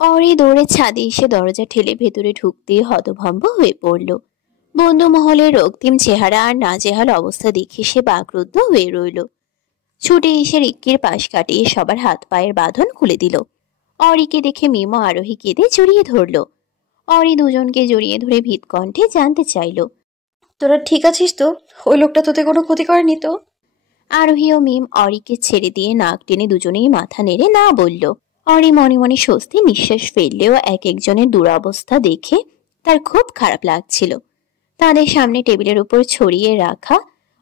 অরি দৌড়ে ছাদে এসে দরজা ঠেলে ভেতরে ঢুকতেই হতভম্ব হয়ে পড়ল। বন্ধু মহলের রক্তিম চেহারা আর নাজেহাল অবস্থা দেখে সে বাকরুদ্ধ হয়ে রইল। ছুটে এসে রিক্কির পাশ কাটিয়ে সবার হাত পায়ের বাঁধন খুলে দিল। অরিকে দেখে মিমো আরোহী কেঁদে জড়িয়ে ধরল। অরি দুজনকে জড়িয়ে ধরে ভীত কণ্ঠে জানতে চাইল, তোরা ঠিক আছিস তো? ওই লোকটা তোদের কোনো ক্ষতি করেনি তো? আরোহী ও মিম অরিকে ছেড়ে দিয়ে নাক টেনে দুজনেই মাথা নেড়ে না বলল। অরি মনে মনে স্বস্তি নিঃশ্বাস ফেললেও এক একজনের দুরবস্থা দেখে তার খুব খারাপ লাগছিল। তাদের সামনে টেবিলের উপর ছড়িয়ে রাখা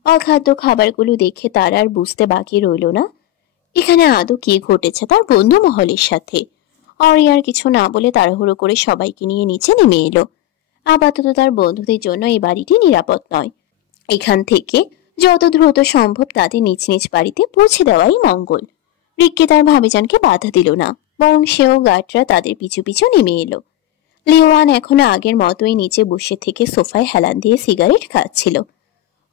অখাদ্য খাবারগুলো দেখে তার আর বুঝতে বাকি রইল না এখানে আদৌ কি ঘটেছে তার বন্ধু মহলের সাথে। অরি আর কিছু না বলে তাড়াহুড়ো করে সবাইকে নিয়ে নিচে নেমে এলো। আপাতত তার বন্ধুদের জন্য এই বাড়িটি নিরাপদ নয়। এখান থেকে যত দ্রুত সম্ভব তাদের নিজ নিজ বাড়িতে পৌঁছে দেওয়াই মঙ্গল। রিক্কি তার ভাবিজানকে বাধা দিল না, বরং সেও গার্ডরা তাদের পিছু পিছু নেমে এলো। লিওয়ান এখনো আগের মতোই নিচে বসে থেকে সোফায় হেলান দিয়ে সিগারেট খাচ্ছিল,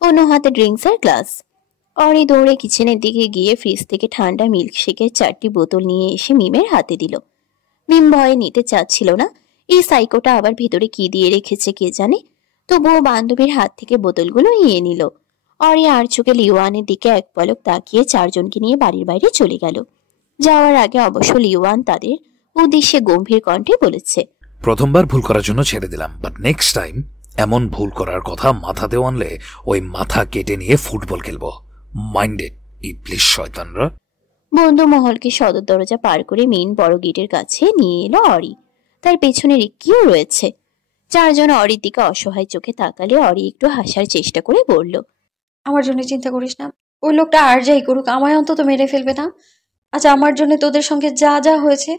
অন্য হাতে ড্রিঙ্কস আর গ্লাস। অরি দৌড়ে কিচেনের দিকে গিয়ে ফ্রিজ থেকে ঠান্ডা মিল্কশেকের 4টি বোতল নিয়ে এসে মিমের হাতে দিল। মিম ভয়ে নিতে চাচ্ছিল না, এই সাইকোটা আবার ভিতরে কি দিয়ে রেখেছে কে জানে। তবুও বান্ধবীর হাত থেকে বোতলগুলো নিয়ে নিল। অরি আর চোখে লিওয়ানের দিকে এক পলক তাকিয়ে চারজনকে নিয়ে বাড়ির বাইরে চলে গেল। যাওয়ার আগে অবশ্য লিওয়ান তাদের উদ্দেশ্যে গম্ভীর কণ্ঠে বলেছে, প্রথমবার ভুল করার জন্য ছেড়ে দিলাম, বাট নেক্সট টাইম এমন ভুল করার কথা মাথাতেও আনলে ওই মাথা কেটে নিয়ে ফুটবল খেলবো। মাইন্ডেড ইবলিশ শয়তানরা। বন্ধু মহলকে সদর দরজা পার করে মেইন বড় গেটের কাছে নিয়ে এলো অরি। তার পেছনে রিক্কিও রয়েছে। চারজন অরির দিকে অসহায় চোখে তাকালে অরি একটু হাসার চেষ্টা করে বলল, আমার জন্য চিন্তা করিস না। ওই লোকটা আর যাই করুক, আমায় অন্তত মেরে ফেলবে না। আচ্ছা, আমার জন্য তোদের সঙ্গে যা যা হয়েছে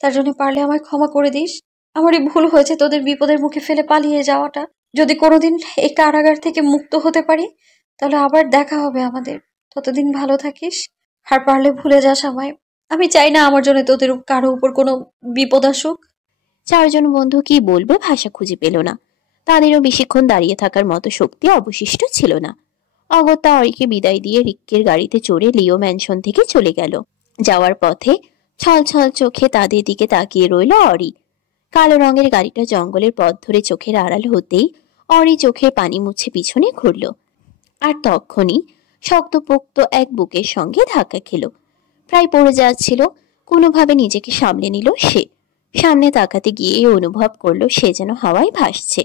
তার জন্য পারলে আমায় ক্ষমা করে দিস। আমারই ভুল হয়েছে তোদের বিপদের মুখে ফেলে পালিয়ে যাওয়াটা। যদি কোনোদিন এই কারাগার থেকে মুক্ত হতে পারি তাহলে আবার দেখা হবে আমাদের। ততদিন ভালো থাকিস, আর পারলে ভুলে যাস আমায়। আমি চাই না আমার জন্য তোদের কারো উপর কোনো বিপদ আসুক। চারজন বন্ধু কি বলবে ভাষা খুঁজে পেল না। তাদেরও বেশিক্ষণ দাঁড়িয়ে থাকার মতো শক্তি অবশিষ্ট ছিল না। অগত্যা অরিকে বিদায় দিয়ে রিক্কির গাড়িতে চড়ে লিও ম্যানশন থেকে চলে গেল। যাওয়ার পথে ছল ছল চোখে তাদের দিকে তাকিয়ে রইল অরি। কালো রঙের গাড়িটা জঙ্গলের পথ ধরে চোখের আড়াল হতেই অরি চোখের পানি মুছে পিছনে ঘুরল। আর তখনই শক্তপোক্ত এক বুকের সঙ্গে ধাক্কা খেল। প্রায় পড়ে যাচ্ছিল, কোনোভাবে নিজেকে সামলে নিল সে। সামনে তাকাতে গিয়ে অনুভব করলো সে যেন হাওয়ায় ভাসছে।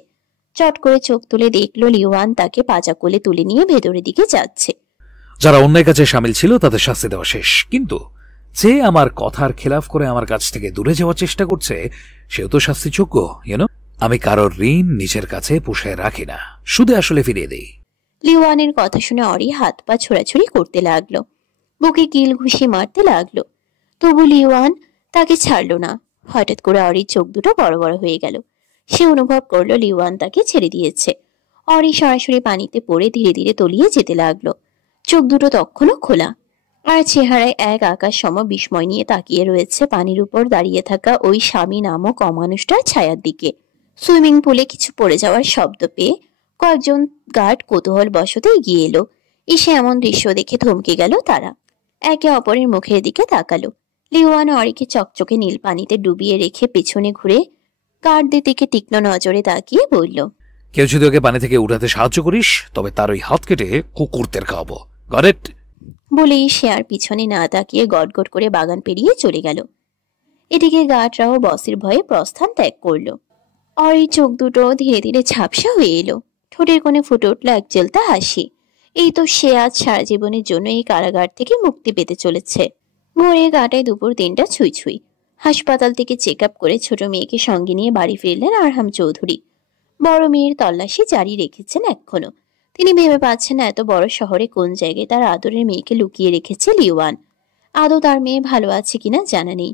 চট করে চোখ তুলে দেখলো লিওয়ান তাকে পাজা কোলে তুলে নিয়ে ভেতরের দিকে যাচ্ছে। যারা অন্যায় কাজে সামিল ছিল তাদের শাস্তি দেওয়া শেষ, কিন্তু যে আমার কথার খেলাফ করে আমার কাছ থেকে দূরে যাওয়ার চেষ্টা করছে সেও তো শাস্তিযোগ্য। আমি কারোর ঋণ নিজের কাছে পুষে রাখি না, শুধু আসলে ফিরিয়ে দেই। লিওয়ানের কথা শুনে অরি হাত পা ছোড়াছুড়ি করতে লাগলো, বুকে কিল ঘুষি মারতে লাগলো। তবু লিওয়ান তাকে ছাড়ল না। হঠাৎ করে অরির চোখ দুটো বড় বড় হয়ে গেল। সে অনুভব করলো লিওয়ান তাকে ছেড়ে দিয়েছে। অরি সরাসরি পানিতে পড়ে ধীরে ধীরে তলিয়ে যেতে লাগলো। চোখ দুটো তখনও খোলা, আর চেহারায় এক আকাশ সম বিস্ময় নিয়ে তাকিয়ে রয়েছে পানির উপর দাঁড়িয়ে থাকা ওই স্বামী নামক অমানুষটার ছায়ার দিকে। সুইমিং পুলে কিছু পড়ে যাওয়ার শব্দ পেয়ে কয়েকজন গার্ড কৌতূহল বশতে এগিয়ে এলো। এসে এমন দৃশ্য দেখে থমকে গেল তারা। একে অপরের মুখের দিকে তাকালো। লিওয়ান অরিকে চকচকে নীল পানিতে ডুবিয়ে রেখে পেছনে ঘুরে গার্ডদের দিকে তীক্ষ্ণ নজরে তাকিয়ে বলল, কেউ যদি ওকে পানি থেকে উঠাতে সাহায্য করিস তবে তার ওই হাত কেটে কুকুরদের খাওয়াবো। Got it? বলেই সে আর পিছনে না তাকিয়ে গটগট করে বাগান পেরিয়ে চলে গেল। এদিকে গার্ডরাও বসের ভয়ে প্রস্থান ত্যাগ করল। অরির চোখ দুটো ধীরে ধীরে ঝাপসা হয়ে এলো। ঠোঁটের কোণে ফুটে উঠল এক চেলতা হাসি। এই তো সে আজ সারা জীবনের জন্য এই কারাগার থেকে মুক্তি পেতে চলেছে। ভোরে কাটায় দুপুর 3টা ছুঁই ছুঁই। হাসপাতাল থেকে চেক আপ করে ছোট মেয়েকে সঙ্গে নিয়ে বাড়ি ফিরলেন আরহাম চৌধুরী। বড় মেয়ের তল্লাশি জারি রেখেছেন এখনো। তিনি ভেবে পাচ্ছেন না এত বড় শহরে কোন জায়গায় তার আদরের মেয়েকে লুকিয়ে রেখেছে লিওয়ান। আদৌ তার মেয়ে ভালো আছে কিনা জানা নেই।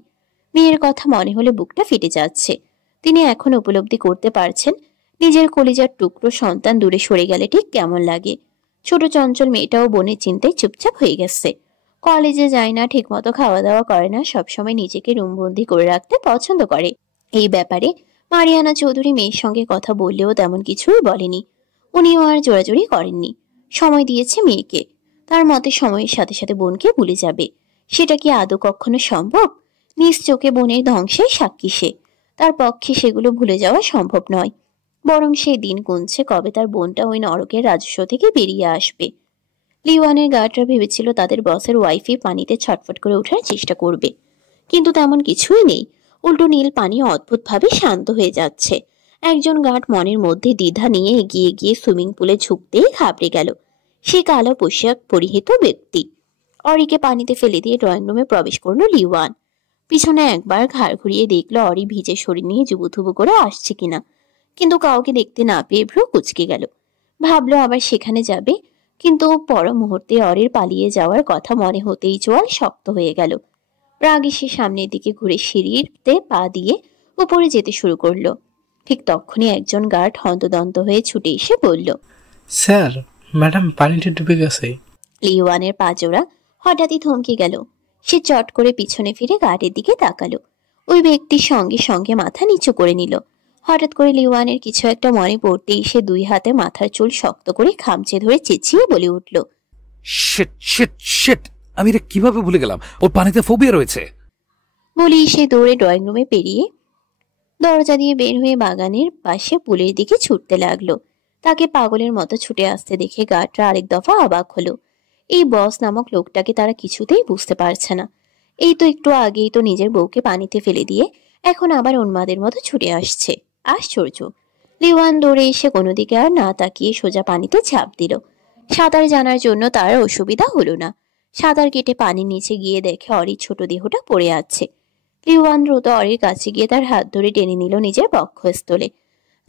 মেয়ের কথা মনে হলে বুকটা ফেটে যাচ্ছে। তিনি এখন উপলব্ধি করতে পারছেন নিজের কলিজার টুকরো সন্তান দূরে সরে গেলে ঠিক কেমন লাগে। ছোট চঞ্চল মেয়েটাও বোনের চিন্তায় চুপচাপ হয়ে গেছে। কলেজে যায় না, ঠিকমতো খাওয়া দাওয়া করে না, সবসময় নিজেকে রুমবন্দি করে রাখতে পছন্দ করে। এই ব্যাপারে মারিয়ানা চৌধুরী মেয়ের সঙ্গে কথা বললেও তেমন কিছুই বলেনি। উনিও আর জোরাজুরি করেননি। সময় দিয়েছে মেয়েকে। তার মতে সময়ের সাথে সাথে বোনকে ভুলে যাবে। সেটা কি আদৌ কখনো সম্ভব? নিজ চোখে বোনের ধ্বংসের সাক্ষী সে। তার পক্ষে সেগুলো ভুলে যাওয়া সম্ভব নয়, বরং সে দিন গুনছে কবে তার বোনটা ওই নরকের রাজস্ব থেকে বেরিয়ে আসবে। লিওয়ানের গার্ডরা ভেবেছিল তাদের বসের ওয়াইফই পানিতে ছটফট করে ওঠার চেষ্টা করবে, কিন্তু তেমন কিছুই নেই। উল্টো নীল পানি অদ্ভুতভাবে শান্ত হয়ে যাচ্ছে। একজন গার্ড মনের মধ্যে দ্বিধা নিয়ে এগিয়ে গিয়ে সুইমিং পুলে ঝুঁকতেই ঘাবড়ে গেল। সে কালো পোশাক পরিহিত ব্যক্তি। অরিকে পানিতে ফেলে দিয়ে ড্রয়িং রুমে প্রবেশ করলো লিওয়ান। পিছনে একবার ঘাড় ঘুরিয়ে দেখলো অরি ভিজে শরীর নিয়ে জুবুথুবু করে আসছে কিনা, কিন্তু কাউকে দেখতে না পেয়ে ভ্রু কুঁচকে গেল। ভাবলো আবার সেখানে যাবে, কিন্তু পর মুহূর্তে অরির পালিয়ে যাওয়ার কথা মনে হতেই চোয়াল শক্ত হয়ে গেল। রাগে সে সামনের দিকে ঘুরে সিঁড়িতে পা দিয়ে উপরে যেতে শুরু করলো। ঠিক তখনই একজন গার্ড হন্তদন্ত হয়ে ছুটে এসে বলল, স্যার, ম্যাডাম পানিতে ডুবে গেছে। লিওয়ানের পাজোড়া হঠাৎই থমকে গেল। সে চট করে পিছনে ফিরে গার্ডের দিকে তাকালো। ওই ব্যক্তির সঙ্গে সঙ্গে মাথা নিচু করে নিল। হঠাৎ করে লিওয়ানের কিছু একটা মনে পড়তেই সে দুই হাতে মাথার চুল শক্ত করে খামচে ধরে চেঁচিয়ে বলে উঠল, শিট শিট শিট, আমি এটা কিভাবে ভুলে গেলাম? ওর পানিতে ফোবিয়া রয়েছে। বলেই সে দৌড়ে ড্রয়িং রুমে পেরিয়ে দরজা দিয়ে বের হয়ে বাগানের পাশে পুলের দিকে ছুটতে লাগলো। তাকে পাগলের মতো ছুটে আসতে দেখে গার্ডরা আরেক দফা অবাক হলো। এই বস নামক লোকটাকে তারা কিছুতেই বুঝতে পারছে না। এই তো একটু আগেই তো নিজের বউকে পানিতে ফেলে দিয়ে এখন আবার উন্মাদের মতো ছুটে আসছে। আশ্চর্য। লিওয়ান দৌড়ে এসে কোনো দিকে আর না তাকিয়ে সোজা পানিতে ঝাঁপ দিল। সাঁতার জানার জন্য তার অসুবিধা হলো না। সাঁতার কেটে পানির নিচে গিয়ে দেখে অরির ছোট দেহটা পড়ে আছে। লিওয়ান দ্রুত অরির কাছে গিয়ে তার হাত ধরে টেনে নিল নিজের বক্ষস্থলে।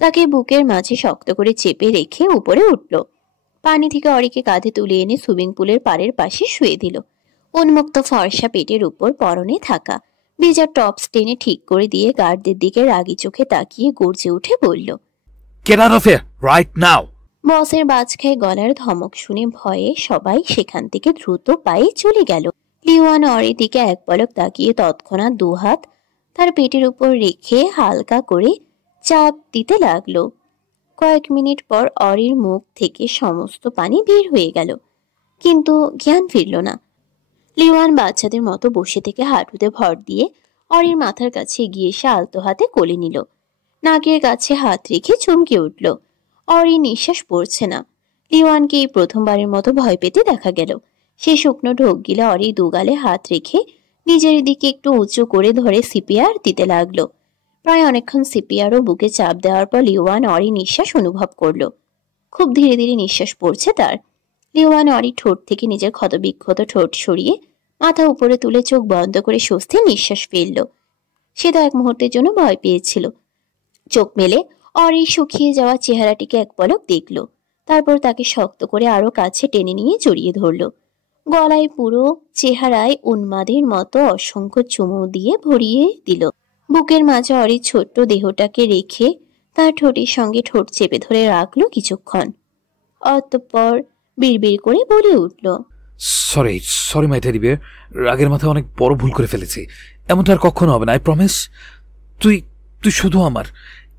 তাকে বুকের মাঝে শক্ত করে চেপে রেখে উপরে উঠল। পানি থেকে অরিকে কাঁধে তুলে এনে সুইমিং পুলের পাড়ের পাশে শুয়ে দিল। উন্মুক্ত ফর্সা পেটের উপর পরনে থাকা ভেজা টপস টেনে ঠিক করে দিয়ে গার্ডদের দিকে রাগী চোখে তাকিয়ে গর্জে উঠে বলল, get out of here right now. বসের বাজখায় গলার ধমক শুনে ভয়ে সবাই সেখান থেকে দ্রুত পায়ে চলে গেল। লিওয়ান অরির দিকে এক পলক তাকিয়ে তৎক্ষণাৎ দুহাত তার পেটের উপর রেখে হালকা করে চাপ দিতে লাগলো। কয়েক মিনিট পর অরির মুখ থেকে সমস্ত পানি বের হয়ে গেল, কিন্তু জ্ঞান ফিরল না। লিওয়ান বাচ্চাদের মতো বসে থেকে হাঁটুতে ভর দিয়ে অরির মাথার কাছে গিয়ে এসে আলতো হাতে কোলে নিল। নাকের কাছে হাত রেখে চমকে উঠল। অরি নিঃশ্বাস পড়ছে না। লিওয়ানকে এই প্রথমবারের মতো ভয় পেতে দেখা গেল। সে শুকনো ঢোক গিলে অরি দুগালে হাত রেখে নিজের দিকে একটু উঁচু করে ধরে সিপিআর দিতে লাগলো। প্রায় অনেকক্ষণ সিপিআর ও বুকে চাপ দেওয়ার পর লিওয়ান অরি নিঃশ্বাস অনুভব করলো। খুব ধীরে ধীরে নিঃশ্বাস পড়ছে তার। লিওয়ান অরি ঠোঁট থেকে নিজের ক্ষতবিক্ষত ঠোঁট সরিয়ে মাথা উপরে তুলে চোখ বন্ধ করে স্বস্তির নিঃশ্বাস ফেলল। সে তো এক মুহূর্তের জন্য ভয় পেয়েছিল। চোখ মেলে অরির শুকিয়ে যাওয়া চেহারাটিকে এক পলক দেখল। তারপর তাকে শক্ত করে আরো কাছে টেনে নিয়ে জড়িয়ে ধরল। গলায় পুরো চেহারায় উন্মাদের মতো অসংখ্য চুমু দিয়ে ভরিয়ে দিল। বুকের মাঝে অরির ছোট্ট দেহটাকে রেখে তার ঠোঁটের সঙ্গে ঠোঁট চেপে ধরে রাখলো কিছুক্ষণ। অতঃপর বিড়বিড় করে বলে উঠল, সরি সরি মাই টেডি বিয়ার, রাগের মাথায় অনেক বড় ভুল করে ফেলেছি। এমনটা আর কখনো হবে না, আই প্রমিস। তুই তুই শুধু আমার,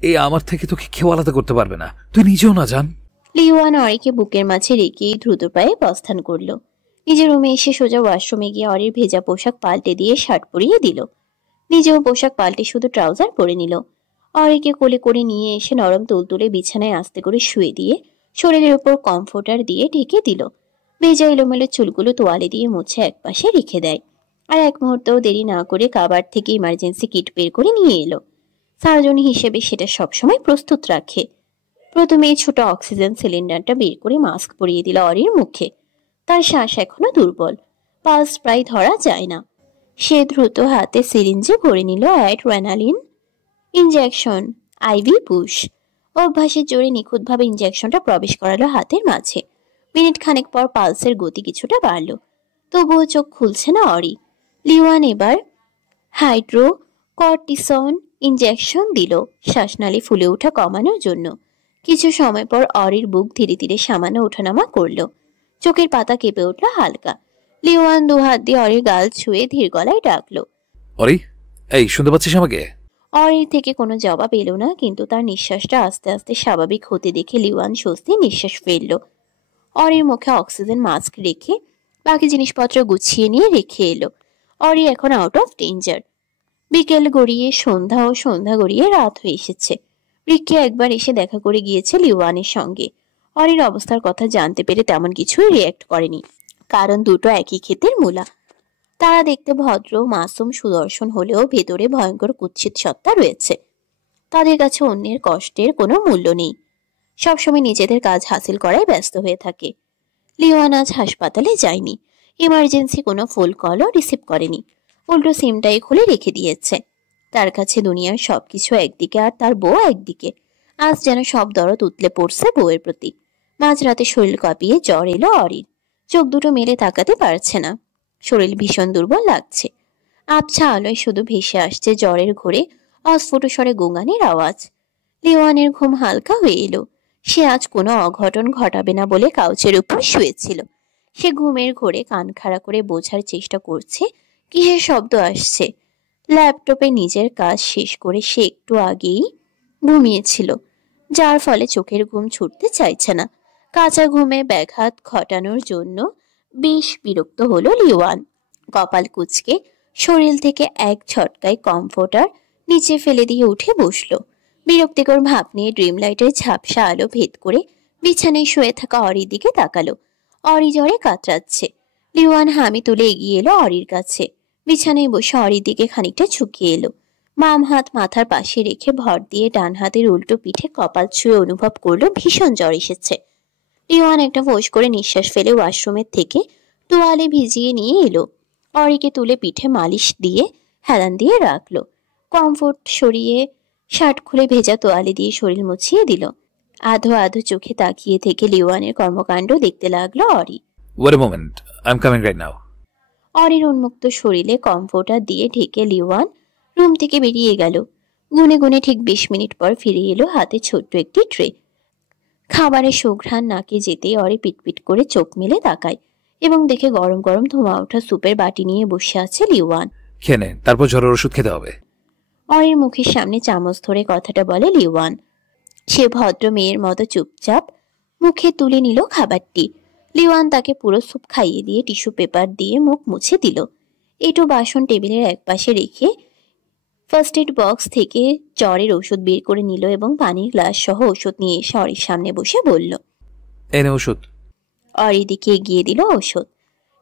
এই আমার থেকে তোকে কেউ আলাদা করতে পারবে না, তুই নিজেও না জান। লিওয়ান অরিকে বুকের মাঝে রেখে দ্রুত পায়ে প্রস্থান করলো। নিজের রুমে এসে সোজা ওয়াশরুমে গিয়ে অরির ভেজা পোশাক পাল্টে দিয়ে শার্ট পরিয়ে দিল। নিজেও পোশাক পাল্টে শুধু ট্রাউজার পরে নিল। অরিকে কোলে করে নিয়ে এসে নরম তুলতুলে বিছানায় আস্তে করে শুয়ে দিয়ে শরীরের উপর কমফোর্টার দিয়ে ঢেকে দিল। ভেজা এলোমেলো চুলগুলো তোয়ালে দিয়ে মুছে একপাশে রেখে দেয়। আর এক মুহূর্তেও দেরি না করে কাবার্ড থেকে ইমার্জেন্সি কিট বের করে নিয়ে এলো। সার্জন হিসেবে সেটা সবসময় প্রস্তুত রাখে। প্রথমে ছোট অক্সিজেন সিলিন্ডারটা বের করে মাস্ক পরিয়ে দিল অরির মুখে। তার শ্বাস এখনো দুর্বল, পালস প্রায় ধরা যায় না। সে দ্রুত হাতে সিরিঞ্জে ভরে নিল অ্যাড্রেনালিন ইনজেকশন, আইভি পুশ। অভ্যাসের জোরে নিখুঁতভাবে ইনজেকশনটা প্রবেশ করালো হাতের মাঝে। মিনিট খানেক পর পালসের গতি কিছুটা বাড়ল, তবুও চোখ খুলছে না অরি। লিওয়ান এবার হাইড্রো কর্টিসন ইনজেকশন দিল শ্বাসনালী ফুলে ওঠা কমানোর জন্য। কিছু সময় পর অরির বুক ধীরে ধীরে সামান্য ওঠানামা করলো। চোখের পাতা কেঁপে উঠল হালকা। লিওয়ান দু হাত দিয়ে অরির গাল ছুঁয়ে ধীর গলায় ডাকলো, অরি, এই শুনতে পাচ্ছিস আমাকে? অরির থেকে কোনো জবাব এলো না, কিন্তু তার নিঃশ্বাসটা আস্তে আস্তে স্বাভাবিক হতে দেখে লিওয়ান স্বস্তির নিঃশ্বাস ফেলল। অরির মুখে অক্সিজেন মাস্ক রেখে বাকি জিনিসপত্র গুছিয়ে নিয়ে রেখে এলো। অরি এখন আউট অফ ডেঞ্জার। বিকেল গড়িয়ে সন্ধ্যা ও সন্ধ্যা গড়িয়ে রাত হয়ে এসেছে। রিক্কি একবার এসে দেখা করে গিয়েছে লিওয়ানের সঙ্গে। অরির অবস্থার কথা জানতে পেরে তেমন কিছুই রিয়্যাক্ট করেনি, কারণ দুটো একই ক্ষেতের মূলা। তারা দেখতে ভদ্র, মাসুম, সুদর্শন হলেও ভেতরে ভয়ঙ্কর কুৎসিত সত্তা রয়েছে। তাদের কাছে অন্যের কষ্টের কোনো মূল্য নেই, সবসময় নিজেদের কাজ হাসিল করায় ব্যস্ত হয়ে থাকে। লিওয়ান আজ হাসপাতালে যায়নি, ইমার্জেন্সি কোনো ফোন কলও রিসিভ করেনি, উল্টো সিমটাই খুলে রেখে দিয়েছে। তার কাছে দুনিয়ার সবকিছু একদিকে আর তার বউ একদিকে। আজ যেন সব দরদ উতলে পড়ছে বউয়ের প্রতি। মাঝরাতে শরীর কাঁপিয়ে জ্বর এলো অরির। চোখ দুটো মেলে তাকাতে পারছে না, শরীর ভীষণ দুর্বল লাগছে। আবছা আলোয় শুধু ভেসে আসছে জ্বরের ঘোরে অস্ফুট স্বরে গোঙানির আওয়াজ। লিওয়ানের ঘুম হালকা হয়ে এলো। সে আজ কোনো অঘটন ঘটাবে না বলে কাউচের উপর শুয়েছিল। সে ঘুমের ঘোরে কান খাড়া করে বোঝার চেষ্টা করছে কিসের শব্দ আসছে। ল্যাপটপে নিজের কাজ শেষ করে সে একটু আগেই ঘুমিয়েছিল, যার ফলে চোখের ঘুম ছুটতে চাইছে না। কাঁচা ঘুমে ব্যাঘাত ঘটানোর জন্য বেশ বিরক্ত হলো লিওয়ান। কপাল কুঁচকে শরীর থেকে এক ঝটকায় কমফোর্টার নিচে ফেলে দিয়ে উঠে বসলো। বিরক্তিকর ভাব নিয়ে ড্রিম লাইটের ঝাপসা আলো ভেদ করে বিছানায় শুয়ে থাকা অরির দিকে তাকালো। অরি জ্বরে কাতরাচ্ছে। লিওয়ান হামি তুলে এগিয়ে এলো অরির কাছে। বিছানায় বসে অরির দিকে খানিকটা ঝুঁকিয়ে এলো। বাম হাত মাথার পাশে রেখে ভর দিয়ে ডান হাতের উল্টো পিঠে কপাল ছুঁয়ে অনুভব করলো ভীষণ জ্বর এসেছে। লিওয়ান একটা ফোঁস করে নিঃশ্বাস ফেলে ওয়াশরুমের থেকে তোয়ালে ভিজিয়ে নিয়ে এলো। অরিকে তুলে পিঠে মালিশ দিয়ে হেলান দিয়ে রাখলো। কমফোর্ট সরিয়ে শার্ট খুলে ভেজা তোয়ালে দিয়ে শরীর মুছিয়ে দিল। আধো আধো চোখে তাকিয়ে থেকে লিওয়ানের কর্মকাণ্ড দেখতে লাগলো Ori. Wait a moment, I am coming right now. অরির উন্মুক্ত শরীরে কমফোর্টার দিয়ে ঢেকে লিওয়ান রুম থেকে বেরিয়ে গেল। গুনে গুনে ঠিক 20 মিনিট পর ফিরে এলো হাতে ছোট্ট একটি ট্রে। খাবারের সুঘ্রাণ নাকে যেতেই অরি পিটপিট করে চোখ মেলে তাকায় এবং দেখে গরম গরম ধোঁয়া ওঠা স্যুপের বাটি নিয়ে বসে আছে লিওয়ান। খেয়ে নে, তারপর জ্বরের ওষুধ খেতে হবে। অরির মুখের সামনে চামচ ধরে কথাটা বলে লিওয়ান। সে ভদ্র মেয়ের মতো চুপচাপ মুখে তুলে নিল খাবারটি। লিওয়ান তাকে পুরো স্যুপ খাইয়ে দিয়ে টিস্যু পেপার দিয়ে মুখ মুছে দিল। এটু বাসন টেবিলের একপাশে রেখে ফার্স্ট এড বক্স থেকে জ্বরের ওষুধ বের করে নিল এবং পানির গ্লাস সহ ওষুধ নিয়ে এসে অরির সামনে বসে বলল, এনে ওষুধ। অরি দিকে এগিয়ে দিল ওষুধ।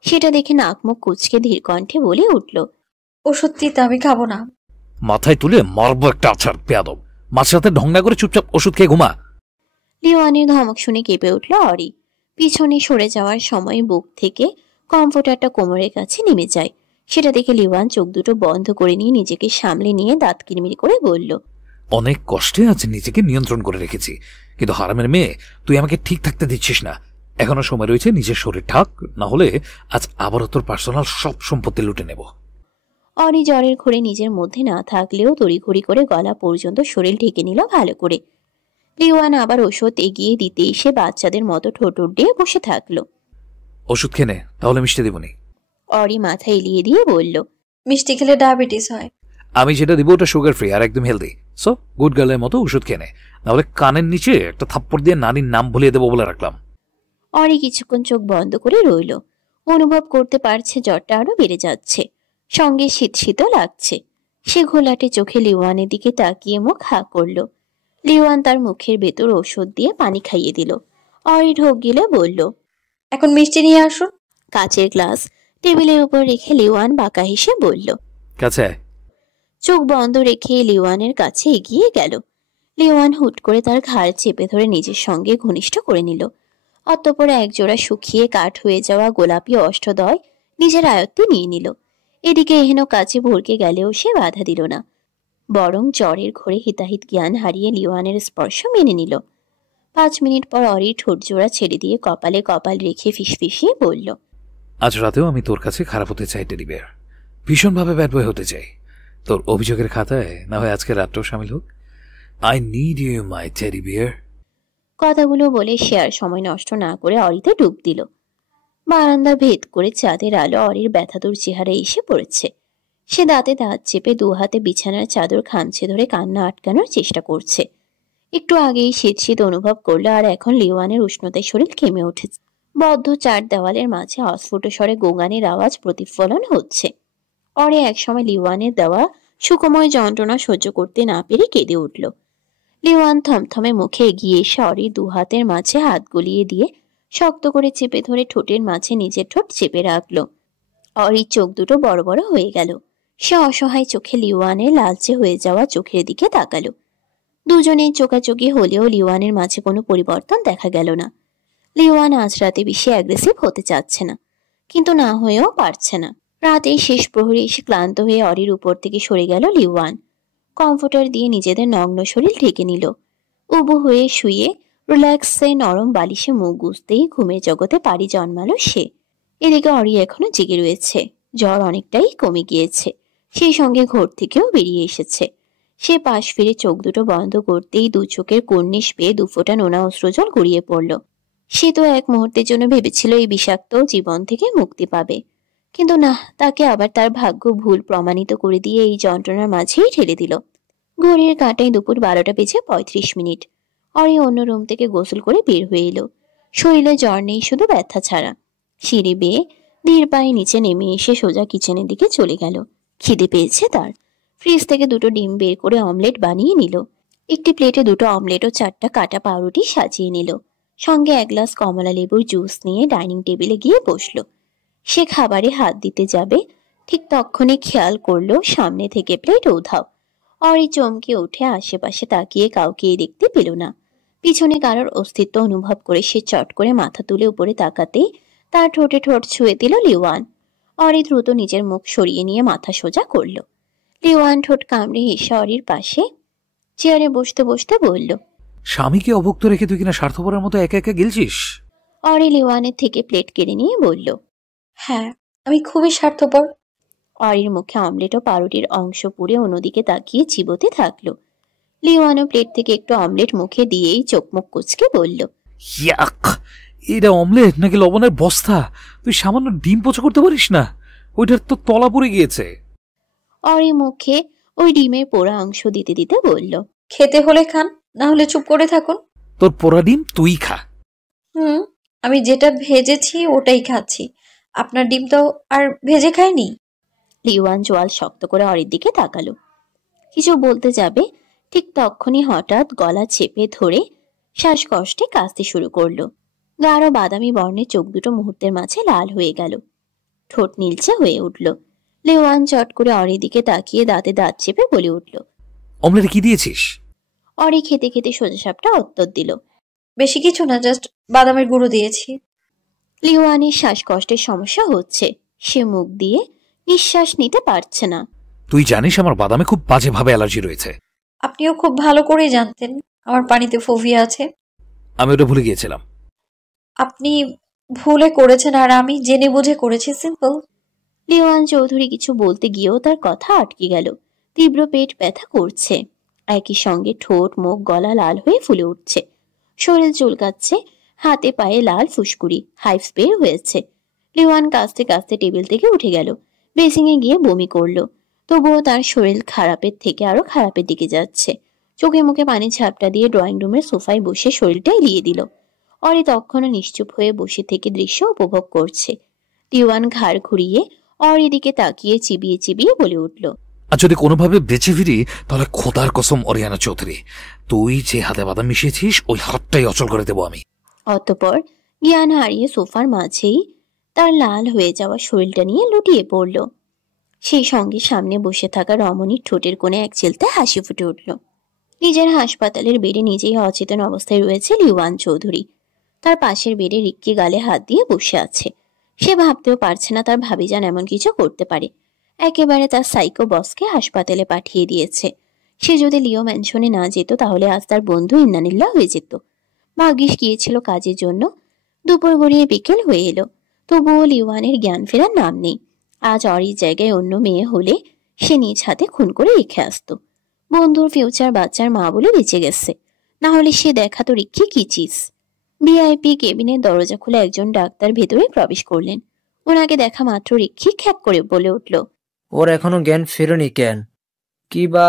সেটা দেখে নাক মুখ কুচকে ধীর কণ্ঠে বলে উঠল, ওষুধ দিতে আমি খাবো না। মাথায় তুলে মারবো একটা আছাড়, বেয়াদব। মাঝরাতে ঢং না করে চুপচাপ ওষুধ খেয়ে ঘুমা। লিওয়ানের ধমক শুনে কেঁপে উঠল অরি। পিছনে সরে যাওয়ার সময় বুক থেকে কমফোর্টারটা কোমরের কাছে নেমে যায়। সেটা দেখে লিওয়ান চোখ দুটো বন্ধ করে নিয়ে নিজেকে সামলে নিয়ে দাঁত কিরমির করে বলল, অনেক কষ্টে আজ নিজেকে নিয়ন্ত্রণ করে রেখেছি, কিন্তু হারামের মেয়ে, তুই আমাকে ঠিক থাকতে দিচ্ছিস না। এখনো সময় রয়েছে, নিজের শরীর ঠাক, না হলে আজ আবারও তোর পার্সোনাল সব সম্পত্তি লুটে নেব। অরি জ্বরের ঘোরে নিজের মধ্যে না থাকলেও তড়িঘড়ি করে গলা পর্যন্ত শরীর ঢেকে নিল ভালো করে। লিওয়ান আবার ওষুধ এগিয়ে দিতে এসে বাচ্চাদের মতো ঠোঁট উড্ডে বসে থাকলো। ওষুধ খেয়ে নে, তাহলে মিষ্টি দেবনি। অরি মাথা এলিয়ে দিয়ে বলল, মিষ্টি খেলে ডায়াবেটিস হয়। আমি যেটা দিব ওটা সুগার ফ্রি আর একদম হেলদি। সো গুড গার্লের মতো ওষুধ খেয়ে নে, নাহলে কানের নিচে একটা থাপ্পড় দিয়ে নানির নাম ভুলিয়ে দেবো বলে রাখলাম। অরি কিছুক্ষণ চোখ বন্ধ করে রইল। অনুভব করতে পারছে জ্বরটা আরো বেড়ে যাচ্ছে, সঙ্গে শীত শীতও লাগছে। সে ঘোলাটে চোখে লিওয়ানের দিকে তাকিয়ে মুখ হা করল। লিওয়ান তার মুখের ভেতর ওষুধ দিয়ে পানি খাইয়ে দিল। অরি ঢোক গিলে বলল, এখন মিষ্টি নিয়ে আসুন। কাচের গ্লাস টেবিলের উপর রেখে লিওয়ান বাঁকা হেসে বলল। কাছে চোখ বন্ধ রেখে লিওয়ানের কাছে এগিয়ে গেল। লিওয়ান হুট করে তার ঘাড় চেপে ধরে নিজের সঙ্গে ঘনিষ্ঠ করে নিল। অতঃপর একজোড়া শুকিয়ে কাঠ হয়ে যাওয়া গোলাপি অষ্টদয় নিজের আয়ত্তে নিয়ে নিল। এদিকে এহেন কাছে ভরকে গেলেও সে বাধা দিল না, বরং জ্বরের ঘোরে হিতাহিত জ্ঞান হারিয়ে লিওয়ানের স্পর্শ মেনে নিল। 5 মিনিট পর অরির ঠোঁট জোড়া ছেড়ে দিয়ে কপালে কপাল রেখে ফিসফিসিয়ে বলল, আজ রাতেও আমি তোর কাছে খারাপ হতে চাই টেডি বিয়ার, ভীষণভাবে ব্যাড বয় হতে চাই। তোর অভিযোগের খাতায় না হয় আজকে রাতটাও সামিল হোক। I need you my teddy bear. কথাগুলো বলে সে আর সময় নষ্ট না করে অরিতে ডুব দিল। বারান্দা ভেদ করে চাঁদের আলো অরির ব্যথাতুর চেহারা এসে পড়েছে। সে দাঁতে দাঁত চেপে 2 হাতে বিছানার চাদর খামচে ধরে কান্না আটকানোর চেষ্টা করছে। একটু আগেই শীত শীত অনুভব করলো, আর এখন লিওয়ানের উষ্ণতায় শরীর ঘেমে উঠেছে। বদ্ধ 4 দেওয়ালের মাঝে অস্ফুট স্বরে গোগানের আওয়াজ প্রতিফলন হচ্ছে। অরে একসময় লিওয়ানের দেওয়া সুখময় যন্ত্রণা সহ্য করতে না পেরে কেঁদে উঠল। লিওয়ান থমথমে মুখে এগিয়ে এসে অরির দু হাতের মাঝে হাত গলিয়ে দিয়ে শক্ত করে চেপে ধরে ঠোঁটের মাঝে নিজের ঠোঁট চেপে রাখল। অরির চোখ দুটো বড় বড় হয়ে গেল। সে অসহায় চোখে লিওয়ানের লালচে হয়ে যাওয়া চোখের দিকে তাকালো। দুজনের চোখাচোখি হলেও লিওয়ানের মাঝে কোনো পরিবর্তন দেখা গেল না। লিওয়ান আজ রাতে বেশি অ্যাগ্রেসিভ হতে চাচ্ছে না, কিন্তু না হয়েও পারছে না। রাতের শেষ প্রহরে এসে ক্লান্ত হয়ে অরির উপর থেকে সরে গেল লিওয়ান। কমফোর্টার দিয়ে নিজেদের নগ্ন শরীর ঢেকে নিল। উবু হয়ে শুয়ে রিল্যাক্সে নরম বালিশে মুখ গুজতেই ঘুমের জগতে পাড়ি জন্মালো সে। এদিকে অরি এখনো জেগে রয়েছে। জ্বর অনেকটাই কমে গিয়েছে, সেই সঙ্গে ঘর থেকেও বেরিয়ে এসেছে। সে পাশ ফিরে চোখ দুটো বন্ধ করতেই দু চোখের কর্নিশ পেয়ে দুফোঁটা নোনা অশ্রুজল গড়িয়ে পড়ল। সে তো এক মুহূর্তের জন্য ভেবেছিল এই বিষাক্ত জীবন থেকে মুক্তি পাবে, কিন্তু না, তাকে আবার তার ভাগ্য ভুল প্রমাণিত করে দিয়ে এই যন্ত্রণার মাঝেই ঠেলে দিল। ঘড়ির কাঁটায় দুপুর 12টা বেজে 35 মিনিট। অরি অন্য রুম থেকে গোসল করে বের হয়ে এলো। শরীরে জ্বর নেই, শুধু ব্যথা ছাড়া। সিঁড়ি বেয়ে ধীর পায়ে নিচে নেমে এসে সোজা কিচেনের দিকে চলে গেল। খিদে পেয়েছে তার। ফ্রিজ থেকে দুটো ডিম বের করে অমলেট বানিয়ে নিল। একটি প্লেটে দুটো অমলেট ও 4টা কাটা পাউরুটি সাজিয়ে নিল। সঙ্গে 1 গ্লাস কমলা লেবুর জুস নিয়ে ডাইনিং টেবিলে গিয়ে বসল। সে খাবারে হাত দিতে যাবে, ঠিক তখনই খেয়াল করলো সামনে থেকে প্লেট উধাও। অরি চমকে উঠে আশেপাশে তাকিয়ে কাউকে দেখতে পেল না। পিছনে কারোর অস্তিত্ব অনুভব করে সে চট করে মাথা তুলে উপরে তাকাতেই তার ঠোঁটে ঠোঁট ছুঁয়ে দিল লিওয়ান। অরি দ্রুত নিজের মুখ সরিয়ে নিয়ে মাথা সোজা করল। লিওয়ান ঠোঁট কামড়ে এসে অরির পাশে চেয়ারে বসতে বসতে বলল, স্বামীকে অভুক্ত রেখে তুই কিনা স্বার্থপরের মতো একা একা গেলছিস? অরি লিওয়ানের থেকে প্লেট কেড়ে নিয়ে বলল, হ্যাঁ, আমি খুবই স্বার্থপর। অরির মুখে অমলেট ও পাউরুটির অংশ পুড়ে অন্যদিকে তাকিয়ে চিবোতে থাকলো। লিওয়ানো প্লেট থেকে একটু অমলেট মুখে দিয়েই চোখ মুখ কুচকে বলল, ইয়াক! এটা অমলেট নাকি লবণের বস্তা? তুই সামান্য ডিম পোচা করতে পারিস না? ওইটার তো তলা পড়ে গিয়েছে। অরি মুখে ওই ডিমের পোড়া অংশ দিতে দিতে বলল, খেতে হলে খান, না হলে চুপ করে থাকুন। তোর পোড়া ডিম তুই খা। আমি যেটা ভেজেছি ওটাই খাচ্ছি। আপনার ডিম তো আর ভেজে খাইনি। লিওয়ান জোয়াল শক্ত করে অরির দিকে তাকালো। কিছু বলতে যাবে, ঠিক তখনই হঠাৎ গলা চেপে ধরে শ্বাসকষ্টে কাশতে শুরু করলো। গাঢ় বাদামি বর্ণের চোখ দুটো মুহূর্তের মাঝে লাল হয়ে গেল। ঠোঁট নীলচে হয়ে উঠল। লিওয়ান চট করে অরির দিকে তাকিয়ে দাঁতে দাঁত চেপে বলে উঠল, অমলেটে কি দিয়েছিস? অরি খেতে খেতে সোজাসাপটা উত্তর দিল, বেশি কিছু না, জাস্ট বাদামের গুঁড়ো দিয়েছি। লিওয়ানের শ্বাসকষ্টের সমস্যা হচ্ছে। সে মুখ দিয়ে নিঃশ্বাস নিতে পারছে না। তুই জানিস আমার বাদামে খুব বাজেভাবে অ্যালার্জি রয়েছে। আপনিও খুব ভালো করেই জানতেন আমার পানিতে ফোবিয়া আছে। আমি ওটা ভুলে গিয়েছিলাম। আপনি ভুলে করেছেন আর আমি জেনে বুঝে করেছি, সিম্পল। লিওয়ান চৌধুরী কিছু বলতে গিয়েও তার কথা আটকে গেল। তীব্র পেট ব্যথা করছে, একই সঙ্গে ঠোঁট মুখ গলা লাল হয়ে ফুলে উঠছে। শরীর চুলকাচ্ছে, হাতে পায়ে লাল ফুসকুড়ি, হাইভস বের হয়েছে। লিওয়ান কাঁচতে কাঁচতে টেবিল থেকে উঠে গেল। বেসিংয়ে গিয়ে বমি করলো। তবুও তার শরীর খারাপের থেকে আরো খারাপের দিকে যাচ্ছে। চোখে মুখে পানি ঝাপটা দিয়ে ড্রয়িং রুমের সোফায় বসে শরীরটা এলিয়ে দিল। অরি তখনও নিশ্চুপ হয়ে বসে থেকে দৃশ্য উপভোগ করছে। লিওয়ান ঘাড় ঘুরিয়ে অরির দিকে তাকিয়ে চিবিয়ে চিবিয়ে বলে উঠল, আর যদি কোনোভাবে বেঁচে ফিরি তাহলে খোদার কসম অরিয়ানা চৌধুরী, তুই যে হাতে বাদাম মিশিয়েছিস ওই হাতটাই অচল করে দেবো আমি। অতঃপর জ্ঞান হারিয়ে সোফার মাঝেই তার লাল হয়ে যাওয়া শরীরটা নিয়ে লুটিয়ে পড়ল। সেই সঙ্গে সামনে বসে থাকা রমণীর ঠোঁটের কোণে এক চিলতে হাসি ফুটে উঠল। নিজের হাসপাতালের বেডে নিজেই অচেতন অবস্থায় রয়েছে লিওয়ান চৌধুরী। তার পাশের বেডে রিক্কি গালে হাত দিয়ে বসে আছে। সে ভাবতেও পারছে না তার ভাবিজান এমন কিছু করতে পারে। একেবারে তার সাইকো বসকে হাসপাতালে পাঠিয়ে দিয়েছে। সে যদি লিও ম্যানশনে না যেত তাহলে আজ তার বন্ধু ইন্নানিল্লাহ হয়ে যেত। ভাগ্যিস গিয়েছিল কাজের জন্য। দুপুর গড়িয়ে বিকেল হয়ে এলো, তবুও লিওয়ানের জ্ঞান ফেরার নাম নেই। আজ অরির জায়গায় অন্য মেয়ে হলে সে নিজ হাতে খুন করে রেখে আসতো। বন্ধুর ফিউচার বাচ্চার মা বলে বেঁচে গেছে, না হলে সে দেখাতো রিক্কি কি চিজ। ভিআইপি কেবিনের দরজা খুলে একজন ডাক্তার ভেতরে প্রবেশ করলেন। ওনাকে দেখা মাত্র রিক্কি খ্যাক করে বলে উঠল, ওর এখনো জ্ঞান ফেরেনি কেন? কি বা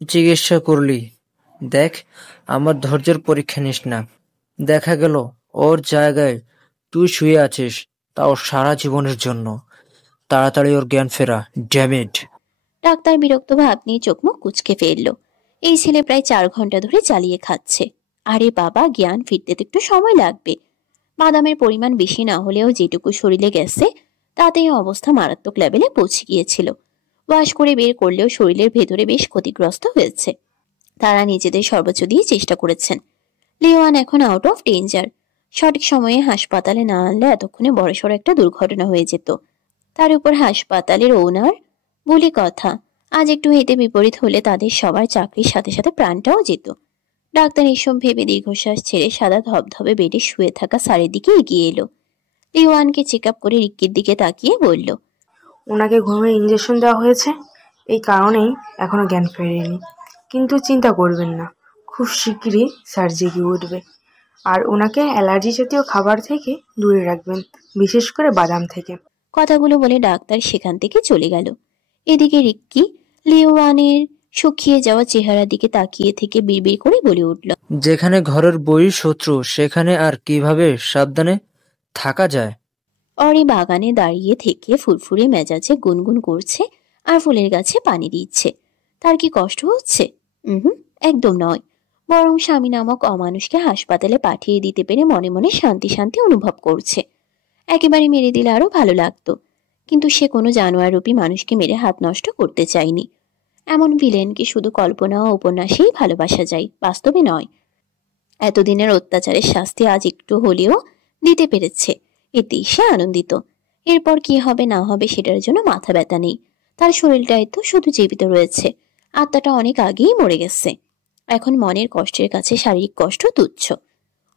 চিকিৎসা করলি? দেখ, আমার ধৈর্যের পরীক্ষা নিস না। দেখা গেল ওর জায়গায় তুই শুয়ে আছিস, তাও সারা জীবনের জন্য। তাড়াতাড়ি ওর জ্ঞান ফেরা, ড্যামেড। ডাক্তার বিরক্ত ভাব নিয়ে চোখ মুখ কুঁচকে ফেলল। এই ছেলে প্রায় 4 ঘন্টা ধরে চালিয়ে খাচ্ছে। আরে বাবা, জ্ঞান ফিরতে তো একটু সময় লাগবে। বাদামের পরিমাণ বেশি না হলেও যেটুকু শরীরে গেছে তাতে এই অবস্থা মারাত্মক লেভেলে পৌঁছে গিয়েছিল। ওয়াশ করে বের করলেও শরীরের ভেতরে বেশ ক্ষতিগ্রস্ত হয়েছে। তারা নিজেদের সর্বোচ্চ দিয়ে চেষ্টা করেছেন। লিওয়ান এখন আউট অফ ডেঞ্জার। সঠিক সময়ে হাসপাতালে না আনলে এতক্ষণে বড়সড় একটা দুর্ঘটনা হয়ে যেত। তার উপর হাসপাতালের ওনার বলে কথা, আজ একটু হেঁটে বিপরীত হলে তাদের সবার চাকরির সাথে সাথে প্রাণটাও যেত। ডাক্তার এসব ভেবে দীর্ঘশ্বাস ছেড়ে সাদা ধবধবে বেডে শুয়ে থাকা স্যারের দিকে এগিয়ে এলো। লিওয়ানকে চেক আপ করে রিক্কির দিকে তাকিয়ে বলল, ওনাকে ঘুমের ইঞ্জেকশন দেওয়া হয়েছে, এই কারণেই এখনো জ্ঞান ফেরেনি। কিন্তু চিন্তা করবেন না, খুব শিগগিরই স্যার জেগে উঠবে। আর ওনাকে অ্যালার্জি জাতীয় খাবার থেকে দূরে রাখবেন, বিশেষ করে বাদাম থেকে। কথাগুলো বলে ডাক্তার সেখান থেকে চলে গেল। এদিকে রিক্কি লিওয়ানের শুকিয়ে যাওয়া চেহারার দিকে তাকিয়ে থেকে বিড়বিড় করে বলে উঠল, যেখানে ঘরের বই শত্রু সেখানে আর কিভাবে সাবধানে থাকা যায়? অরি বাগানে দাঁড়িয়ে থেকে ফুরফুরে মেজাজে গুনগুন করছে আর ফুলের গাছে পানি দিচ্ছে। তার কি কষ্ট হচ্ছে? একদম নয়, বরং স্বামী নামক অমানুষকে হাসপাতালে পাঠিয়ে দিতে পেরে মনে মনে শান্তি শান্তি অনুভব করছে। একেবারে মেরে দিলে আরো ভালো লাগতো, কিন্তু সে কোনো জানোয়াররূপী মানুষকে মেরে হাত নষ্ট করতে চায়নি। এমন ভিলেনকে শুধু কল্পনা ও উপন্যাসেই ভালোবাসা যায়, বাস্তবে নয়। এতদিনের অত্যাচারের শাস্তি আজ একটু হলেও দিতে পেরেছে, এতেই সে আনন্দিত। এরপর কি হবে না হবে সেটার জন্য মাথা ব্যথা নেই। তার শরীরটাই তো শুধু জীবিত রয়েছে, আত্মাটা অনেক আগেই মরে গেছে। এখন মনের কষ্টের কাছে শারীরিক কষ্ট তুচ্ছ।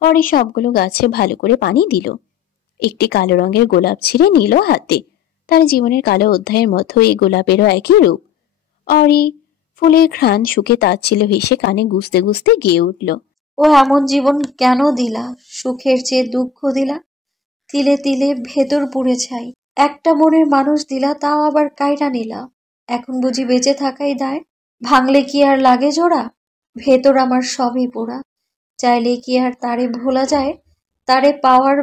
অরি সবগুলো গাছে ভালো করে পানি দিল। একটি কালো রঙের গোলাপ ছিঁড়ে নিল হাতে। তার জীবনের কালো অধ্যায়ের মতো এই গোলাপেরও একই রূপ। অরি ফুলের ঘ্রাণ শুকে তাচ্ছিল হেসে কানে গুজতে গুজতে গেয়ে উঠল, ও এমন জীবন কেন দিলা? সুখের চেয়ে দুঃখ দিলা, তিলে তিলে ভেতর পুড়ে ছাই। একটা মনের মানুষ দিলা, তাও আবার কাইরা নিলা। এখন বুঝি বেঁচে থাকাই দায়? ভাঙলে কি আর লাগে জোড়া? ভেতর আমার সবই পোড়া। চাইলে কি আর তারে ভোলা যায়? তারে পাওয়ার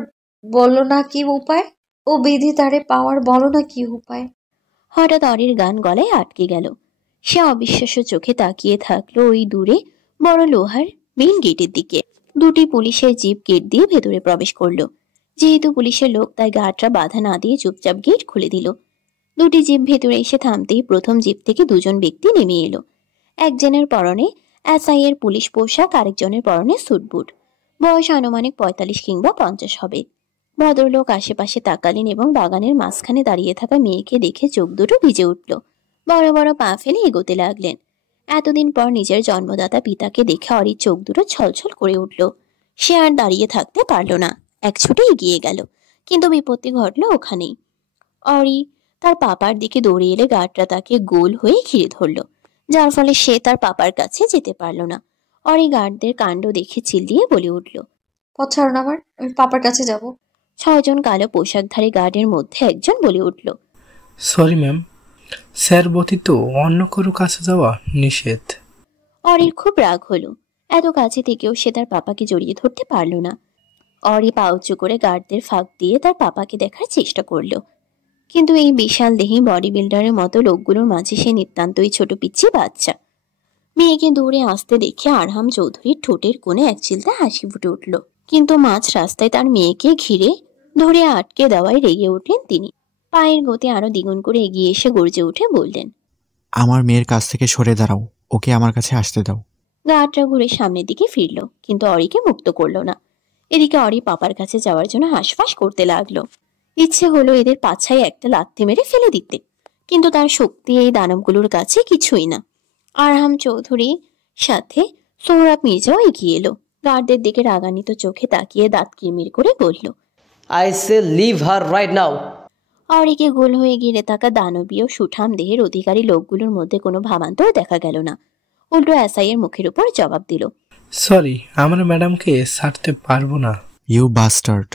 বলো না কি উপায়? ও বিধি, তারে পাওয়ার বলো না কি উপায়? হঠাৎ অরির গান গলায় আটকে গেল। সে অবিশ্বাস্য চোখে তাকিয়ে থাকলো ওই দূরে বড় লোহার মেইন গেটের দিকে। দুটি পুলিশের জিপ গেট দিয়ে ভেতরে প্রবেশ করলো। যেহেতু পুলিশের লোক, তাই গার্ডরা বাধা না দিয়ে চুপচাপ গেট খুলে দিল। দুটি জিপ ভেতরে এসে থামতেই প্রথম জিপ থেকে দুজন ব্যক্তি নেমে এলো। একজনের পরনে এসআই এর পুলিশ পোশাক, আরেকজনের পরনে স্যুটবুট। বয়স আনুমানিক 45 কিংবা 50 হবে। ভদ্রলোক আশেপাশে তাকালেন এবং বাগানের মাঝখানে দাঁড়িয়ে থাকা মেয়েকে দেখে চোখ দুটো ভিজে উঠল। বড় বড় পা ফেলে এগোতে লাগলেন। এতদিন পর নিজের জন্মদাতা পিতাকে দেখে অরির চোখ দুটো ছলছল করে উঠল। সে আর দাঁড়িয়ে থাকতে পারল না, এক ছুটে এগিয়ে গেল। কিন্তু বিপত্তি ঘটল ওখানেই। অরি তার পাপার দিকে দৌড়ে এলে গার্ডরা তাকে গোল হয়ে ঘিরে ধরল, যার ফলে সে তার পাপার কাছে যেতে পারল না। অরি গার্ডদের কাণ্ড দেখে চিল্লিয়ে বলে উঠল, পথ ছাড়ুন আমার, আমি পাপার কাছে যাব। 6 জন কালো পোশাকধারী গার্ডের মধ্যে একজন বলে উঠল, সরি ম্যাম, স্যার ব্যতীত অন্য কারো কাছে যাওয়া নিষেধ। অরির খুব রাগ হলো। এত কাছে থেকেও সে তার পাপাকে জড়িয়ে ধরতে পারল না। অরি পা উঁচু করে গার্ডদের ফাঁক দিয়ে তার পাপাকে দেখার চেষ্টা করলো, কিন্তু এই বিশাল দেহি বডি বিল্ডারের মতো লোকগুলোর মাঝে সে নিতান্তই ছোট পিচ্ছি বাচ্চা। মেয়েকে দূরে আসতে দেখে আরহাম চৌধুরীর ঠোঁটের কোণে এক চিলতে হাসি ফুটে উঠল, কিন্তু মাঝ রাস্তায় তার মেয়েকে ঘিরে ধরে আটকে দেওয়ায় রেগে উঠলেন তিনি। পায়ের গতি আরো দ্বিগুণ করে এগিয়ে এসে গর্জে উঠে বললেন, আমার মেয়ের কাছ থেকে সরে দাঁড়াও, ওকে আমার কাছে আসতে দাও। গার্ডরা ঘুরে সামনের দিকে ফিরল, কিন্তু অরিকে মুক্ত করলো না। এদিকে অরি পাপার কাছে যাওয়ার জন্য হাঁসফাঁস করতে লাগলো। ইচ্ছে হলো এদের পাছায় একটা লাথি মেরে ফেলে দিতে, কিন্তু তার শক্তি এই দানবগুলোর কাছে কিছুই না। আরহাম চৌধুরী সাথে সোহরাব মির্জাও এগিয়ে এলো। গার্ডদের দিকে রাগান্বিত চোখে তাকিয়ে দাঁত কিরমির করে বলল, I say leave her right now. অরিকে গোল হয়ে ঘিরে থাকা দানবীয় সুঠাম দেহের অধিকারী লোকগুলোর মধ্যে কোনো ভাবান্তর দেখা গেল না। উল্টো এসআই এর মুখের উপর জবাব দিল, সরি, আমরা ম্যাডামকে ছাড়তে পারবো না। You bastard.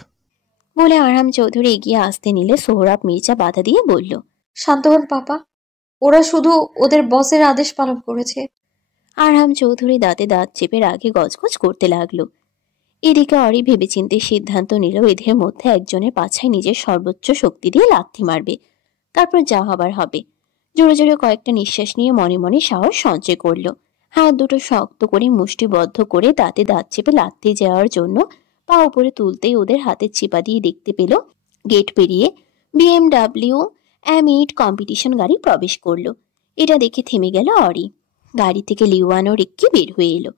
বলে আরহাম চৌধুরী এগিয়ে আসতে নিলে সোহরাব মির্জা বাধা দিয়ে বলল, শান্ত হন পাপা, ওরা শুধু ওদের বসের আদেশ পালন করেছে। আরহাম চৌধুরী দাঁতে দাঁত চেপে রাগে গজগজ করতে লাগলো। এদিকে অরি ভেবেচিন্তে সিদ্ধান্ত নিল এদের মধ্যে একজনের পাছায় নিজের সর্বোচ্চ শক্তি দিয়ে লাথি মারবে, তারপর যা হবার হবে। জোরে জোরে কয়েকটা নিঃশ্বাস নিয়ে মনে মনে সাহস সঞ্চয় করলো। হাত দুটো শক্ত করে মুষ্টিবদ্ধ করে দাঁতে দাঁত চেপে লাথি যাওয়ার জন্য পা উপরে তুলতেই ওদের হাতের চিপা দিয়ে দেখতে পেল গেট পেরিয়ে BMW M8 কম্পিটিশন গাড়ি প্রবেশ করলো। এটা দেখে থেমে গেল অরি। গাড়ি থেকে লিওয়ান ও রিক্কি বের হয়ে এলো।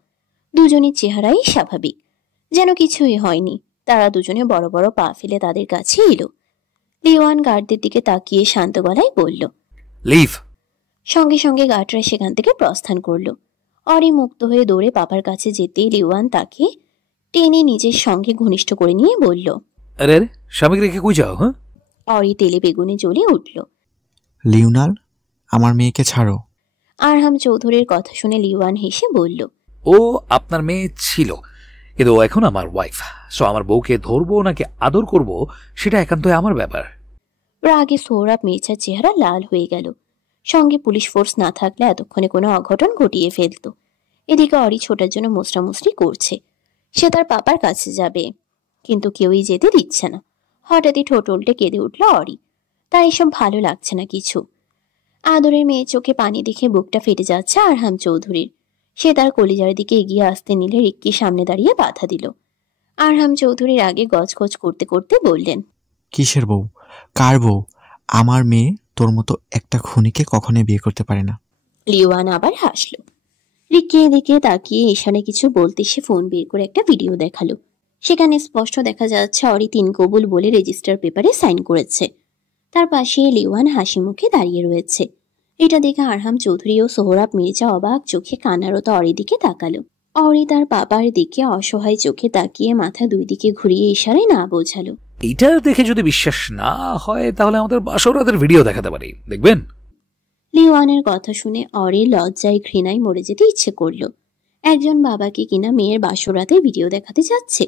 দুজনের চেহারাই স্বাভাবিক, যেন কিছুই হয়নি। তারা দুজনে বড় বড় পা ফেলে তাদের কাছে এলো। লিওয়ান গার্ডদের দিকে তাকিয়ে শান্ত গলায় বলল, লিভ। সঙ্গে সঙ্গে গার্ডরা সেখান থেকে প্রস্থান করলো। অরি মুক্ত হয়ে দৌড়ে পাপার কাছে যেতেই লিওয়ান তাকে টেনে নিজের সঙ্গে ঘনিষ্ঠ করে নিয়ে বলল, আরে আরে, স্বামীকে রেখে কই যাও? হ্যাঁ, অরি তেলে বেগুনে জ্বলে উঠল। লিওনাল, আমার মেয়েকে ছাড়ো। আরহাম চৌধুরীর কথা শুনে লিওয়ান হেসে বলল, ও আপনার মেয়ে ছিল, কিন্তু ও এখন আমার ওয়াইফ। সো আমার বউকে ধরবো নাকি আদর করব সেটা একান্তই আমার ব্যাপার। রাগে সোহরাব মির্জার চেহারা লাল হয়ে গেল। সঙ্গে পুলিশ ফোর্স না থাকলে এতক্ষণে কোনো অঘটন ঘটিয়ে ফেলত। এদিকে অরি ছোটার জন্য মুসরামুসরি করছে। সে তার পাপার কাছে যাবে, কিন্তু কেউই যেতে দিচ্ছে না। হঠাৎই ঠোঁট উল্টে কেঁদে উঠল অরি। তার এসব ভালো লাগছে না কিছু। আদরের মেয়ে চোখে পানি দেখে বুকটা ফেটে যাচ্ছে আরহাম চৌধুরীর। সে তার কলিজার দিকে এগিয়ে আসতে নিলে রিক্কি সামনে দাঁড়িয়ে বাধা দিল। আরহাম চৌধুরীর আগে গজগজ করতে করতে বললেন, কিসের বউ? কার বউ? আমার মেয়ে তোর মতো একটা খুনিকে কখনোই বিয়ে করতে পারে না। লিওয়ান আবার হাসল। রিক্কি এদিকে তাকিয়ে ইশানে কিছু বলতে সে ফোন বের করে একটা ভিডিও দেখালো। সেখানে স্পষ্ট দেখা যাচ্ছে অরি 3 কবুল বলে রেজিস্টার পেপারে সাইন করেছে। তার পাশে লিওয়ান হাসি মুখে দাঁড়িয়ে রয়েছে। এটা দেখে আরহাম চৌধুরী ও সোহরাব মির্জা অবাক চোখে কান্নারত অরির দিকে তাকালো। অরি তার বাবার দিকে অসহায় চোখে তাকিয়ে মাথা 2 দিকে ঘুরিয়ে ইশারায় না বোঝালো। এইটা দেখে যদি বিশ্বাস না হয় তাহলে আমাদের বাসরাতের ভিডিও দেখাতে পারি, দেখবেন। লিওয়ানের কথা শুনে অরির লজ্জায় ঘৃণায় মরে যেতে ইচ্ছে করলো। একজন বাবাকে কিনা মেয়ের বাসরাতে ভিডিও দেখাতে যাচ্ছে।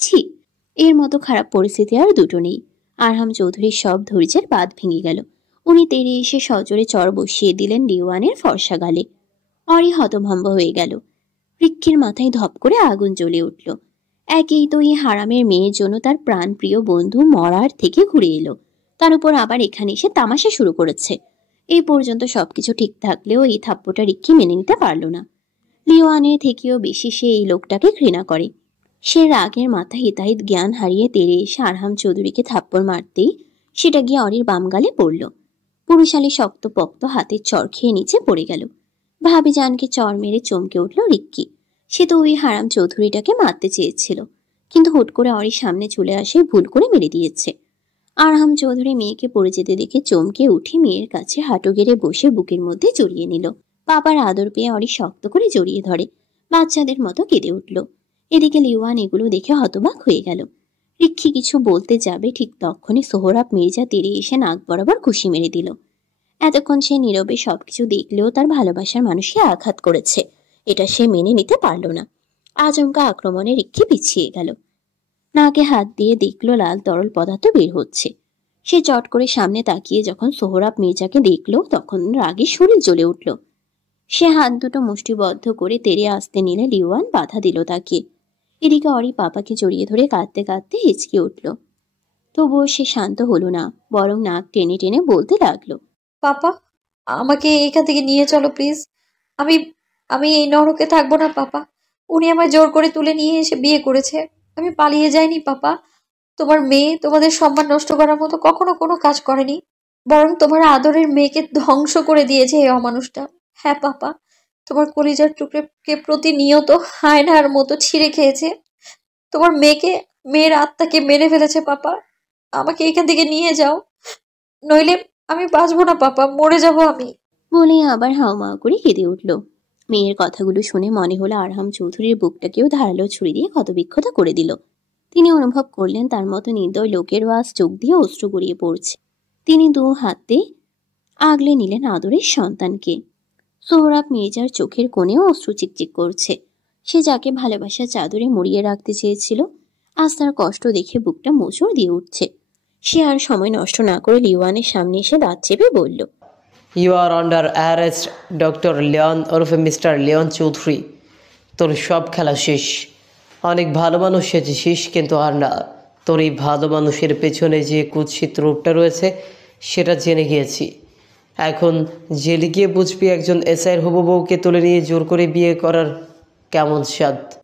ছি, এর মতো খারাপ পরিস্থিতি আর দুটো নেই। আরহাম চৌধুরীর সব ধৈর্যের বাঁধ ভেঙে গেল। উনি তেড়ে এসে সজোরে চড় বসিয়ে দিলেন লিওয়ানের ফর্সা গালে। অরি হতভম্ব হয়ে গেল। রিক্কির মাথায় ধপ করে আগুন জ্বলে উঠল। একেই তো এই হারামের মেয়ের জন্য তার প্রাণপ্রিয় বন্ধু মরার থেকে ঘুরে এলো, তার উপর আবার এখানে এসে তামাশা শুরু করেছে। এই পর্যন্ত সবকিছু ঠিক থাকলেও এই থাপ্পটা রিক্কি মেনে নিতে পারল না। লিওয়ানের থেকেও বেশি সে এই লোকটাকে ঘৃণা করে। সে রাগের মাথা হিতাহিত জ্ঞান হারিয়ে তেড়ে এসে আরহাম চৌধুরীকে থাপ্পড় মারতেই সেটা গিয়ে অরির বাম গালে পড়ল। পুরুষালী শক্ত পক্ত হাতের চর খেয়ে নিচে পড়ে গেল। ভাবিজানকে চর মেরে চমকে উঠল রিক্কি। সে তো ওই হারাম চৌধুরীটাকে মারতে চেয়েছিল, কিন্তু হুট করে অরির সামনে চলে আসে ভুল করে মেরে দিয়েছে। আরহাম চৌধুরী মেয়েকে পড়ে যেতে দেখে চমকে উঠে মেয়ের কাছে হাঁটু গেড়ে বসে বুকের মধ্যে জড়িয়ে নিল। পাপার আদর পেয়ে অরি শক্ত করে জড়িয়ে ধরে বাচ্চাদের মতো কেঁদে উঠল। এদিকে লিওয়ান এগুলো দেখে হতবাক হয়ে গেল। রিক্কি কিছু বলতে যাবে, ঠিক তখনই সোহরাব মির্জা তেড়ে এসে নাক বরাবর ঘুষি মেরে দিল। এতক্ষণ সে নীরবে সবকিছু দেখলেও তার ভালোবাসার মানুষকে আঘাত করেছে, এটা সে মেনে নিতে পারল না। আচমকা আক্রমণে রিক্কি পিছিয়ে গেল। নাকে হাত দিয়ে দেখলো লাল তরল পদার্থ বের হচ্ছে। সে চট করে সামনে তাকিয়ে যখন সোহরাব মির্জাকে দেখলো তখন রাগে শরীর জ্বলে উঠল। সে হাত দুটো মুষ্টিবদ্ধ করে তেড়ে আসতে নিলে লিওয়ান বাধা দিল তাকে। এদিকে অরি পাপাকে জড়িয়ে ধরে কাঁদতে কাঁদতে হিচকে উঠল। তবুও সে শান্ত হলো না, বরং নাক টেনে টেনে বলতে লাগলো, পাপা, আমাকে এখান থেকে নিয়ে চলো প্লিজ। আমি আমি এই নরকে থাকবো না পাপা। উনি আমায় জোর করে তুলে নিয়ে এসে বিয়ে করেছে। আমি পালিয়ে যাইনি পাপা। তোমার মেয়ে তোমাদের সম্মান নষ্ট করার মতো কখনো কোনো কাজ করেনি, বরং তোমার আদরের মেয়েকে ধ্বংস করে দিয়েছে এই অমানুষটা। হ্যাঁ পাপা, তোমার কলিজার টুকরেকে প্রতিনিয়ত হায়নার মতো ছিঁড়ে খেয়েছে। তোমার মেয়ের আত্মাকে মেরে ফেলেছে পাপা। আমাকে এখান থেকে নিয়ে যাও, নইলে আমি বাঁচবো না পাপা, মরে যাব আমি। বলে আবার হাউমাউ করে কেঁদে উঠল। মেয়ের কথাগুলো শুনে মনে হলো আরহাম চৌধুরীর বুকটাকেও ধারালো ছুরি দিয়ে ক্ষতবিক্ষত করে দিল। তিনি অনুভব করলেন তার মতো নির্দয় লোকের ওয়াজ চোখ দিয়ে অশ্রু গড়িয়ে পড়ছে। তিনি 2 হাতে আগলে নিলেন আদরের সন্তানকে। সোহরাব মির্জার চোখের কোণেও অশ্রু চিকচিক করছে। সে যাকে ভালোবাসার চাদরে মুড়িয়ে রাখতে চেয়েছিল, আজ তার কষ্ট দেখে বুকটা মোচড় দিয়ে উঠছে। সে আর সময় নষ্ট না করে লিওয়ানের সামনে এসে দাঁত চেপে বলল, you are under arrest doctor Leon ওরফে মিস্টার লিওন চৌধুরী। তোর সব খেলা শেষ। অনেক ভালো মানুষ সেজেছিস, কিন্তু আর না। তোর এই ভালো মানুষের পেছনে যে কুৎসিত রূপটা রয়েছে সেটা জেনে গিয়েছি। এখন জেলে গিয়ে বুঝবি একজন এসআইয়ের হবু বউকে তুলে নিয়ে জোর করে বিয়ে করার কেমন স্বাদ।